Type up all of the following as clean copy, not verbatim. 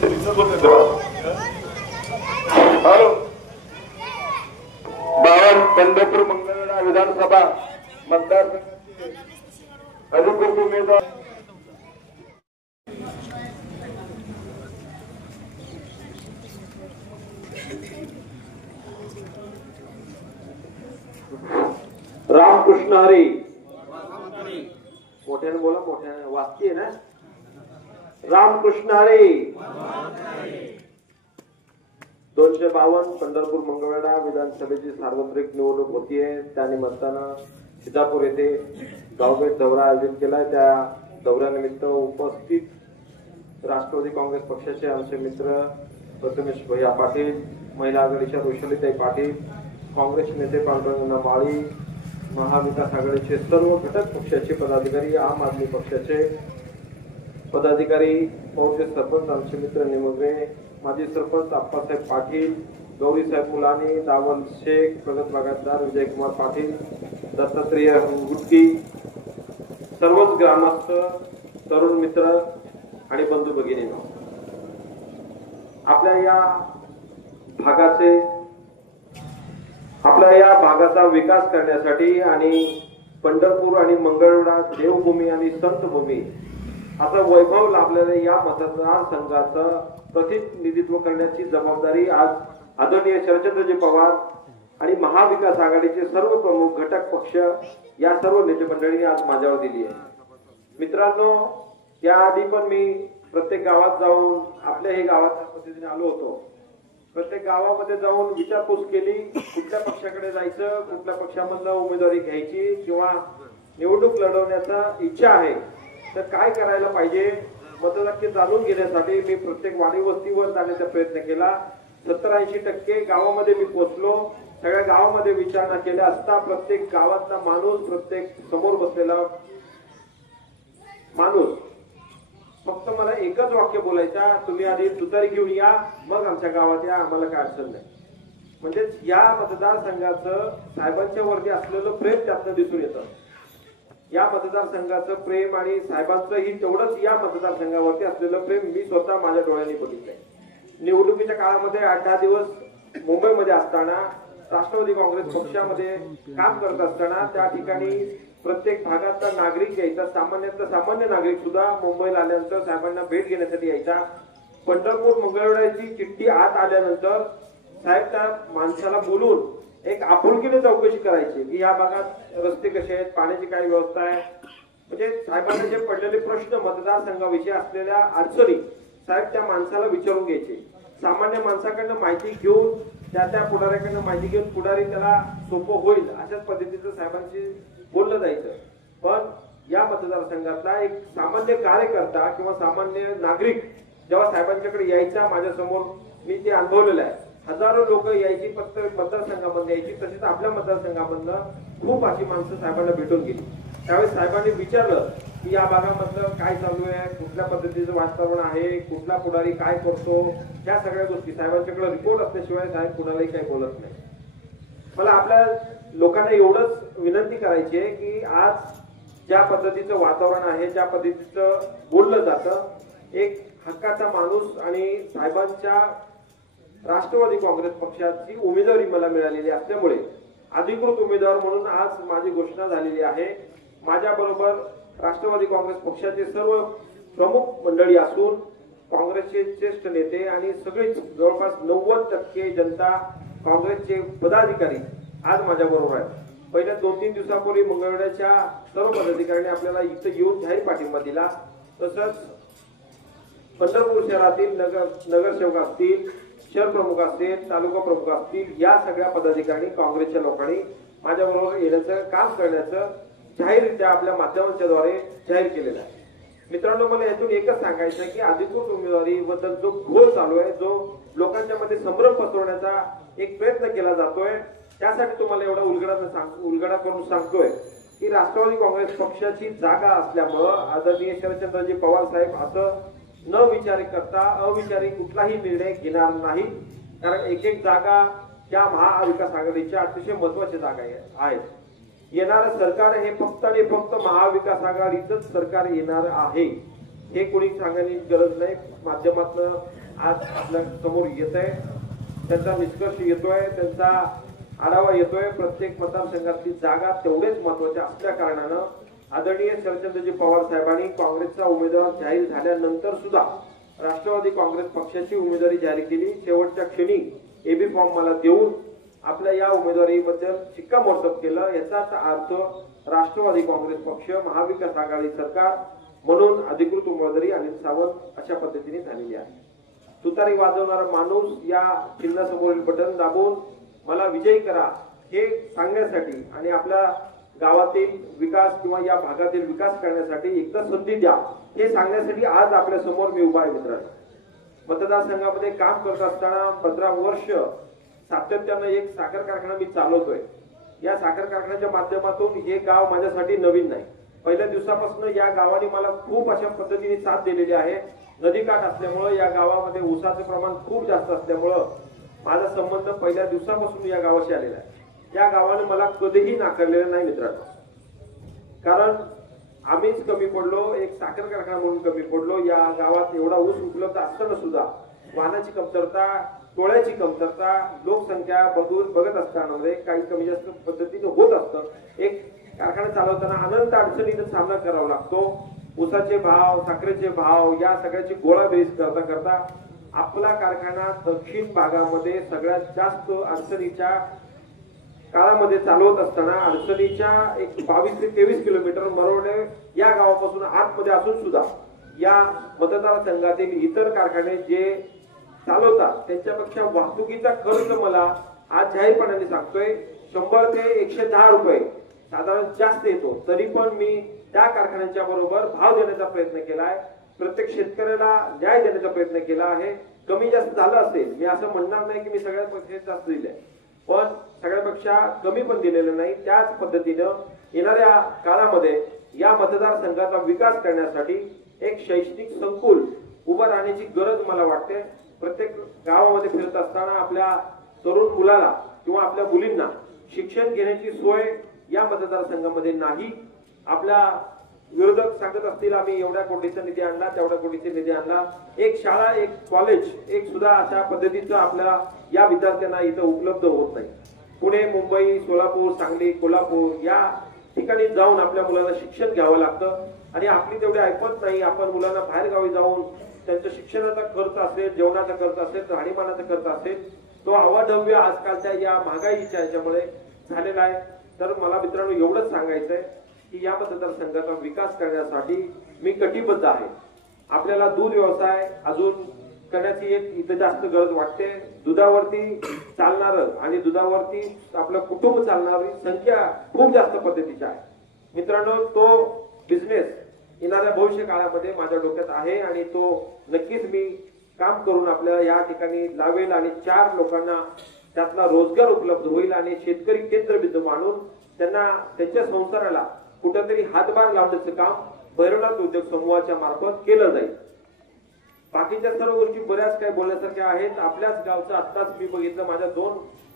Hello, 52 Pandharpur Mangalvedha विधानसभा मतदारसंघाचे अधिकृत उमेदवार रामकृष्ण हरी. मोठ्याने बोला, मोठ्याने वाचतीये ना. रामकृष्ण हरी. 252 पंढरपूर मंगळवेढा विधानसभेची सार्वत्रिक निवडणूक होतीये. त्या निमित्तानं सीतापूर येथे गावभेट दौरा आयोजित केलाय. त्या दौऱ्यानिमित्त उपस्थित राष्ट्रवादी काँग्रेस पक्षाचे आमचे मित्र प्रथमेश भैया पाटील, महिला आघाडीच्या वैशालीताई पाटील, काँग्रेस नेते पांडुरंग माळी, महाविकास आघाडीचे सर्व घटक पक्षाचे पदाधिकारी, आम आदमी पक्षाचे पदाधिकारी, पौरचे सरपंच आमचे मित्र निमगरे, माजी सरपंच आप्पासाहेब पाटील, गौरीसाहेब मुलानी, दावल शेख, प्रगत बागायतदार विजयकुमार पाटील, दत्तात्रेय गुट्टी, सर्वच ग्रामस्थ, तरुण मित्र आणि बंधू भगिनींनो, आपल्या या भागाचा विकास करण्यासाठी आणि पंढरपूर आणि मंगळवेढा देवभूमी आणि संतभूमी असं वैभव लाभलेल्या या मतदारसंघाचं प्रतिनिधित्व करण्याची जबाबदारी आज आदरणीय शरदचंद्रजी पवार आणि महाविकास आघाडीचे सर्व प्रमुख घटक पक्ष या सर्व नेते मंडळींनी आज माझ्यावर दिली आहे. मित्रांनो, याआधी पण मी प्रत्येक गावात जाऊन आपल्या हे गावाच्या पद्धतीने आलो होतो. प्रत्येक गावामध्ये जाऊन विचारपूस केली, कुठल्या पक्षाकडे जायचं, कुठल्या पक्षामधनं उमेदवारी घ्यायची किंवा निवडणूक लढवण्याचा इच्छा आहे तर काय करायला पाहिजे, मतदार जाणून घेण्यासाठी मी प्रत्येक वाडी वस्तीवर जाण्याचा प्रयत्न केला. 70-80% गावामध्ये मी पोहोचलो. सगळ्या गावामध्ये विचारणा केल्या असता प्रत्येक गावातला माणूस, प्रत्येक समोर बसलेला माणूस फक्त मला एकच वाक्य बोलायचा, तुम्ही आधी तुतारी घेऊन या, मग आमच्या गावात या, आम्हाला काय अडचण नाही. म्हणजे या मतदारसंघाचं साहेबांच्या वरती असलेलं प्रेम त्यातनं दिसून येतं. या मतदारसंघाचं प्रेम आणि साहेबांचंही तेवढंच या मतदारसंघावरती असलेलं प्रेम मी स्वतः माझ्या डोळ्यांनी बघितलंय. निवडणुकीच्या काळामध्ये 8-10 दिवस मुंबईमध्ये असताना, राष्ट्रवादी काँग्रेस पक्षामध्ये काम करत असताना त्या ठिकाणी प्रत्येक भागातला नागरिक यायचा, सामान्य नागरिक सुद्धा मुंबईला आल्यानंतर साहेबांना भेट घेण्यासाठी यायचा. पंढरपूर मंगळवेढ्याची चिठ्ठी आत आल्यानंतर साहेब त्या माणसाला बोलून एक आपुलकीने चौकशी करायची की या भागात रस्ते कसे आहेत, पाण्याची काय व्यवस्था आहे. म्हणजे साहेबांचे जे पडलेले प्रश्न, मतदारसंघाविषयी असलेल्या अडचणी साहेब त्या माणसाला विचारून घ्यायचे. सामान्य माणसाकडनं माहिती घेऊन, त्या पुढाऱ्याकडनं माहिती घेऊन पुढारी त्याला सोपं होईल अशाच पद्धतीचं साहेबांशी बोललं जायचं. पण या मतदारसंघातला एक सामान्य कार्यकर्ता किंवा सामान्य नागरिक जेव्हा साहेबांच्याकडे यायचा, माझ्या समोर मी ते अनुभवलेलं आहे. हजारो लोक यायची, प्रत्येक मतदारसंघामध्ये यायची. तसेच आपल्या मतदारसंघामधनं खूप अशी माणसं साहेबांना भेटून गेली. त्यावेळेस साहेबांनी विचारलं की या भागामधलं काय चालू आहे, कुठल्या पद्धतीचं वातावरण आहे, कुठला पुढारी काय करतो, या सगळ्या गोष्टी साहेबांच्याकडे रिपोर्ट असल्याशिवाय साहेब कुणालाही काही बोलत नाही. मला आपल्या लोकांना एवढंच विनंती करायची आहे की आज ज्या पद्धतीचं वातावरण आहे, ज्या पद्धतीचं बोललं जातं, एक हक्काचा माणूस आणि साहेबांच्या राष्ट्रवादी काँग्रेस पक्षाची उमेदवारी मला मिळालेली असल्यामुळे अधिकृत उमेदवार म्हणून आज माझी घोषणा झालेली आहे. माझ्या बरोबर राष्ट्रवादी काँग्रेस पक्षाचे सर्व प्रमुख मंडळी असून काँग्रेसचे ज्येष्ठ नेते आणि सगळेच जवळपास 90% जनता, काँग्रेसचे पदाधिकारी आज माझ्या बरोबर आहेत. पहिल्या 2-3 दिवसापूर्वी मंगळवेढ्याच्या सर्व पदाधिकाऱ्यांनी आपल्याला इथं येऊन जाहीर पाठिंबा दिला. तसंच पंढरपूर शहरातील नगरसेवक असतील, शहर प्रमुख असतील, तालुका प्रमुख असतील, या सगळ्या पदाधिकारी काँग्रेसच्या लोकांनी माझ्याबरोबर येण्याचं, काम करण्याचं जाहीररित्या आपल्या माध्यमांच्या द्वारे जाहीर केलेलं आहे. मित्रांनो, मला यातून एकच सांगायचं आहे की अधिकृत उमेदवारीबद्दल जो घोळ चालू आहे, जो लोकांच्या मध्ये संभ्रम पसरवण्याचा एक प्रयत्न केला जातोय, त्यासाठी तुम्हाला एवढा उलगडा करून सांगतोय की राष्ट्रवादी काँग्रेस पक्षाची जागा असल्यामुळं आदरणीय शरदचंद्रजी पवार साहेब असं न विचार करता अविचारी कुठलाही निर्णय घेणार नाही. कारण एक जागा त्या महाविकास आघाडीच्या अतिशय महत्वाच्या जागा आहेत. येणारं सरकार हे फक्त आणि फक्त महाविकास आघाडीचंच सरकार येणार आहे, हे कोणी सांगण्याची गरज नाही. माध्यमातून आज आपल्या समोर येत आहे, त्यांचा निष्कर्ष येतोय, त्यांचा आढावा येतोय। प्रत्येक मतदारसंघातली जागा तेवढेच महत्वाच्या असल्या कारणानं आदरणीय शरदचंद्रजी पवार साहेबांनी काँग्रेसचा उमेदवार जाहीर झाल्यानंतर सुद्धा राष्ट्रवादी काँग्रेस पक्षाची उमेदवारी जाहीर केली। शेवटच्या क्षणी एबी फॉर्म मला देऊन आपल्या या उमेदवारीबद्दल शिक्कामोर्तब केलं। याचाच अर्थ राष्ट्रवादी काँग्रेस पक्ष, महाविकास आघाडी सरकार म्हणून अधिकृत उमेदवारी अनिल सावंत अशा पद्धतीने झालेली आहे। तुतारी वाजवणारा माणूस या चिन्हासमोरील बटन दाबून मला विजयी करा हे सांगण्यासाठी आणि आपल्या गावातील विकास किंवा या भागातील विकास करण्यासाठी एकदा संधी द्या हे सांगण्यासाठी आज आपल्या समोर मी उभा आहे। मित्रांनो, मतदारसंघामध्ये काम करत असताना 15 वर्ष सातत्यानं एक साखर कारखाना मी चालवतोय। या साखर कारखान्याच्या माध्यमातून हे गाव माझ्यासाठी नवीन नाही। पहिल्या दिवसापासून या गावाने मला खूप अशा पद्धतीने साथ दिलेली आहे। नदीकाठ असल्यामुळे या गावामध्ये ऊसाचं प्रमाण खूप जास्त असल्यामुळे माझा संबंध पहिल्या दिवसापासून या गावाशी आलेला आहे। या गावाने मला कधीही नाकारलेलं नाही मित्रांनो, कारण आम्हीच कमी पडलो, एक साखर कारखाना म्हणून कमी पडलो। या गावात एवढा ऊस उपलब्ध असताना सुद्धा वाहनाची कमतरता, टोळ्याची कमतरता, लोकसंख्या बघत असताना काही कमी जास्त पद्धतीने होत असतं। एक कारखाना चालवताना अनंत अडचणीचा सामना करावा लागतो। ऊसाचे भाव, साखरेचे भाव या सगळ्याची गोळाबेरीज करता करता आपला कारखाना दक्षिण भागामध्ये सगळ्यात जास्त अडचणीच्या काळामध्ये चालवत असताना अडचणीच्या एक 22 ते 23 किलोमीटर मरोडे या गावापासून आतमध्ये असून सुद्धा या मतदारसंघातील इतर कारखाने जे चालवतात त्यांच्यापेक्षा वाहतुकीचा खर्च मला आज जाहीरपणाने सांगतोय 100 ते 110 रुपये साधारण जास्त येतो। तरी पण मी त्या कारखान्याच्या बरोबर भाव देण्याचा प्रयत्न केलाय, प्रत्येक शेतकऱ्याला न्याय देण्याचा प्रयत्न केला आहे। कमी जास्त झालं असेल, मी असं म्हणणार नाही की मी सगळ्यापेक्षा जास्त दिलंय, पण सगळ्यापेक्षा कमी पण दिलेलं नाही। त्याच पद्धतीनं येणाऱ्या काळामध्ये या मतदारसंघाचा विकास करण्यासाठी एक शैक्षणिक संकुल उभं राहण्याची गरज मला वाटते। प्रत्येक गावामध्ये फिरत असताना आपल्या तरुण मुलाला किंवा आपल्या मुलींना शिक्षण घेण्याची सोय या मतदारसंघामध्ये नाही। आपल्या विरोधक सांगत असतील आम्ही एवढ्या कोटीचा निधी आणला, तेवढ्या कोटीचा निधी आणला, एक शाळा, एक कॉलेज, एक सुद्धा अशा पद्धतीचं आपल्या या विद्यार्थ्यांना इथं उपलब्ध होत नाही। पुणे, मुंबई, सोलापूर, सांगली, कोल्हापूर या ठिकाणी जाऊन आपल्या मुलांना शिक्षण घ्यावं लागतं आणि आपली तेवढे ऐकत नाही। आपण मुलांना बाहेर गावी जाऊन त्यांच्या शिक्षणाचा खर्च असेल, जेवणाचा खर्च असेल, राहणीमानाचा खर्च असेल, तो अवाढव्य आजकालच्या या महागाईच्या याच्यामुळे झालेला आहे। तर मला मित्रांनो एवढंच सांगायचंय की या मतदारसंघाचा विकास करण्यासाठी मी कटिबद्ध आहे। आपल्याला दूध व्यवसाय अजून करण्याची एक इथं जास्त गरज वाटते। दुधावरती चालणारं आणि दुधावरती आपलं कुटुंब चालणारी संख्या खूप जास्त पद्धतीची आहे। मित्रांनो, तो बिझनेस येणाऱ्या भविष्य काळामध्ये माझ्या डोक्यात आहे आणि तो नक्कीच मी काम करून आपल्याला या ठिकाणी लावेल आणि 4 लोकांना त्यातला रोजगार उपलब्ध होईल आणि शेतकरी केंद्रबिंदू मानून त्यांना त्यांच्या संसाराला कुठेतरी हातभार लावण्याचं काम भैरवनाथ उद्योग समूहाच्या मार्फत केलं जाईल। बाकीच्या सर्व गोष्टी बऱ्याच काही बोलण्यासारख्या आहेत। आपल्याच गावचं आत्ताच मी बघितलं, माझ्या 2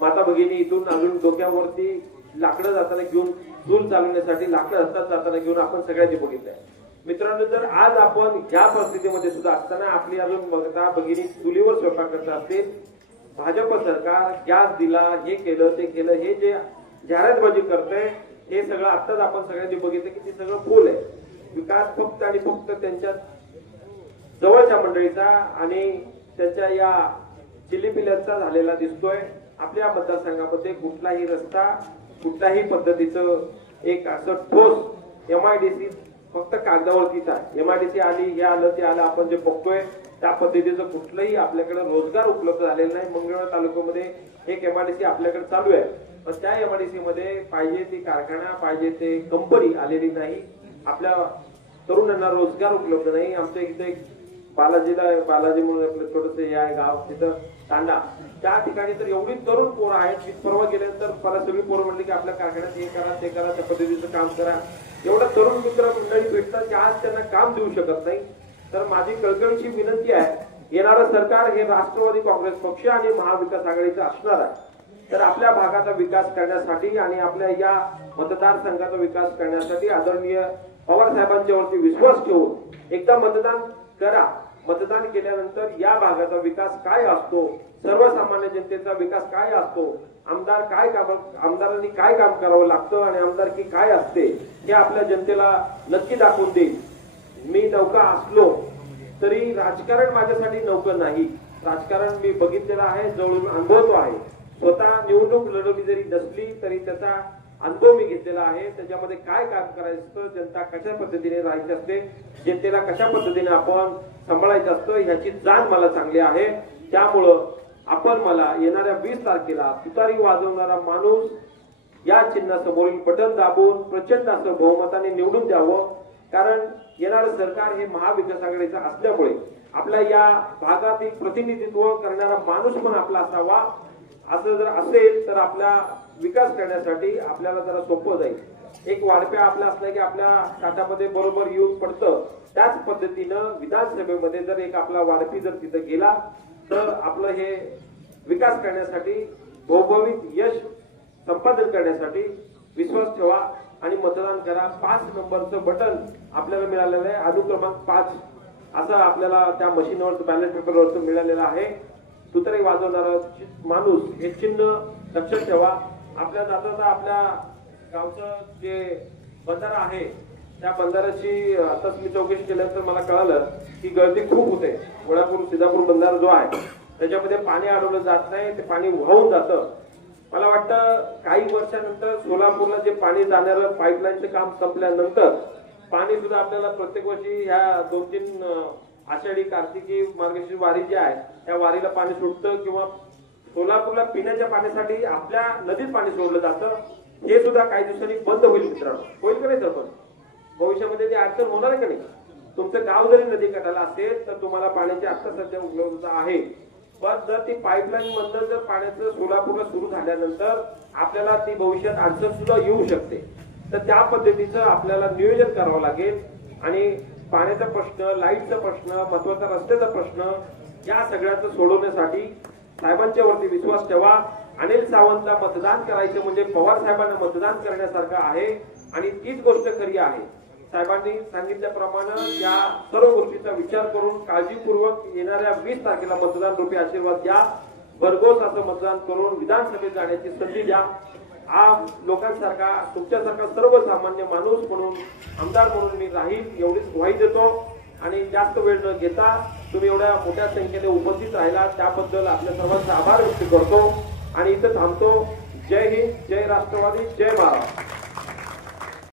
माता भगिनी इथून अजून डोक्यावरती लाकडं जाताना घेऊन, चूल चालवण्यासाठी लाकडं हातात जाताना घेऊन आपण सगळ्यांनी बघितलंय। मित्रांनो, जर आज आपण या परिस्थितीमध्ये सुद्धा असताना आपली अजून माता भगिनी चुलीवर स्वयंपाक करत असतील, भाजप सरकार गॅस दिला, हे केलं, ते केलं, हे जे जाहिरातबाजी करतंय हे सगळं आत्ताच आपण सगळ्यांनी बघितलं की ते सगळं फुल आहे। विकास फक्त आणि फक्त त्यांच्या जवळच्या मंडळीचा आणि त्यांच्या या चिलीपिल्यांचा झालेला दिसतोय। आपल्या मतदारसंघामध्ये कुठलाही रस्ता, कुठल्याही पद्धतीचं एक असं ठोस MIDC फक्त कागदावरतीच आहे। MIDC आली, हे आलं, ते आलं, आपण जे बघतोय त्या पद्धतीचं कुठलंही आपल्याकडे रोजगार उपलब्ध झालेला नाही। मंगळवेढा तालुक्यामध्ये एक MIDC आपल्याकडे चालू आहे, पण त्या MIDC मध्ये पाहिजे ती कारखाना, पाहिजे ते कंपनी आलेली नाही। आपल्या तरुणांना रोजगार उपलब्ध नाही। आमच्या इथे बालाजी म्हणून आपलं छोटस हे आहे गाव, तिथं तांडा, त्या ठिकाणी तर एवढी तरुण पोरं आहेत की परवा गेल्यानंतर परत सगळी पोरं म्हणली की आपल्या कारखान्यात हे करा, ते करा, त्या पद्धतीचं काम करा। एवढं तरुण मित्र मंडळी भेटतात की आज त्यांना काम देऊ शकत नाही। तर माझी कळकळीची विनंती आहे, येणारं सरकार हे राष्ट्रवादी काँग्रेस पक्ष आणि महाविकास आघाडीचं असणार आहे। तर आपल्या भागाचा विकास करण्यासाठी आणि आपल्या या मतदारसंघाचा विकास करण्यासाठी आदरणीय पवार साहेबांच्या वरती विश्वास ठेवून एकदा मतदान करा। मतदान केल्यानंतर या भागाचा विकास काय असतो, सर्वसामान्य जनतेचा विकास काय असतो, आमदारांनी काय काम करावं लागतं आणि आमदारकी काय असते हे आपल्या जनतेला नक्की दाखवून देईल. मी नौका असलो तरी राजकारण माझ्यासाठी नौका नाही. राजकारण मी बघितलेलं आहे, जवळून अनुभवतो आहे. स्वतः निवडणूक लढवली जरी नसली तरी त्याचा अनुभव मी घेतलेला आहे. त्याच्यामध्ये काय काम करायचं, जनता कशा पद्धतीने राहायची असते, जनतेला कशा पद्धतीने आपण सांभाळायचं असतं ह्याची जाण मला चांगली आहे. त्यामुळं आपण मला येणाऱ्या 20 तारखेला तुतारी वाजवणारा माणूस या चिन्हासमोरील बटन दाबून प्रचंड असं बहुमताने निवडून द्यावं. कारण येणारं सरकार हे महाविकास आघाडीचं असल्यामुळे आपल्या या भागातील प्रतिनिधित्व करणारा माणूस पण आपला असावा. असं जर असेल तर आपला विकास करण्यासाठी आपल्याला जरा सोपं जाईल. एक वाढप्या आपला असला की आपल्या काटामध्ये बरोबर येऊन पडतं. त्याच पद्धतीनं विधानसभेमध्ये जर एक आपला वाढपी जर तिथं गेला तर आपलं हे विकास करण्यासाठी भौगोलिक यश संपादन करण्यासाठी विश्वास ठेवा आणि मतदान करा. 5 नंबरचं बटन आपल्याला मिळालेलं आहे, अनुक्रमांक 5 असं आपल्याला त्या मशीनवर बॅलेट पेपरवर मिळालेलं आहे. तुतारी वाजवणारा माणूस हे चिन्ह लक्षात ठेवा. आपल्या जाता आपल्या गावचं जे बंधारा आहे त्या बंधाऱ्याची आताच मी चौकशी केल्यानंतर मला कळालं की गर्दी खूप होते. वडापूर सिद्धापूर बंधारा जो आहे त्याच्यामध्ये पाणी अडवलं जात नाही, ते पाणी वाहून जातं. मला वाटतं काही वर्षानंतर सोलापूरला जे पाणी जाणारं पाईपलाईनचं काम संपल्यानंतर पाणी सुद्धा आपल्याला प्रत्येक वर्षी ह्या 2-3 आषाढी कार्तिकी मार्गशीर्ष वारी जी आहे त्या वारीला पाणी सुटतं किंवा सोलापूरला पिण्याच्या पाण्यासाठी आपल्या नदीत पाणी सोडलं जातं. हे सुद्धा काही दिवसांनी बंद होईल मित्रांनो. होईल का नाही सर? पण भविष्यामध्ये ती अडचण होणार आहे का नाही? तुमचं गाव जरी नदी काठाला असेल तर तुम्हाला पाण्याची आता सध्या उपलब्धता आहे. पण जर ती पाईपलाईन मधनं जर पाण्याचं सोलापूरला सुरू झाल्यानंतर आपल्याला ती भविष्यात अडचण सुद्धा येऊ शकते. तर त्या पद्धतीचं आपल्याला नियोजन करावं लागेल आणि पाण्याचा प्रश्न, लाईटचा प्रश्न, महत्वाचा रस्त्याचा प्रश्न या सगळ्याचं सोडवण्यासाठी साहेबांच्या वरती विश्वास ठेवा. अनिल सावंतला मतदान करायचं म्हणजे पवार साहेबांना मतदान करण्यासारखं आहे आणि तीच गोष्ट खरी आहे. साहेबांनी सांगितल्याप्रमाणे या सर्व गोष्टीचा विचार करून काळजीपूर्वक येणाऱ्या 20 तारखेला मतदान रूपी आशीर्वाद द्या. भरघोस असं मतदान करून विधानसभेत जाण्याची संधी द्या. लोकांसारखा तुमच्यासारखा सर्वसामान्य माणूस म्हणून, आमदार म्हणून मी राहील एवढीच ग्वाही देतो. आणि जास्त वेळ न घेता तुम्ही एवढ्या मोठ्या संख्येने उपस्थित राहिला त्याबद्दल आपल्या सर्वांचा आभार व्यक्त करतो आणि इथं थांबतो. जय हिंद, जय राष्ट्रवादी, जय महाराष्ट्र.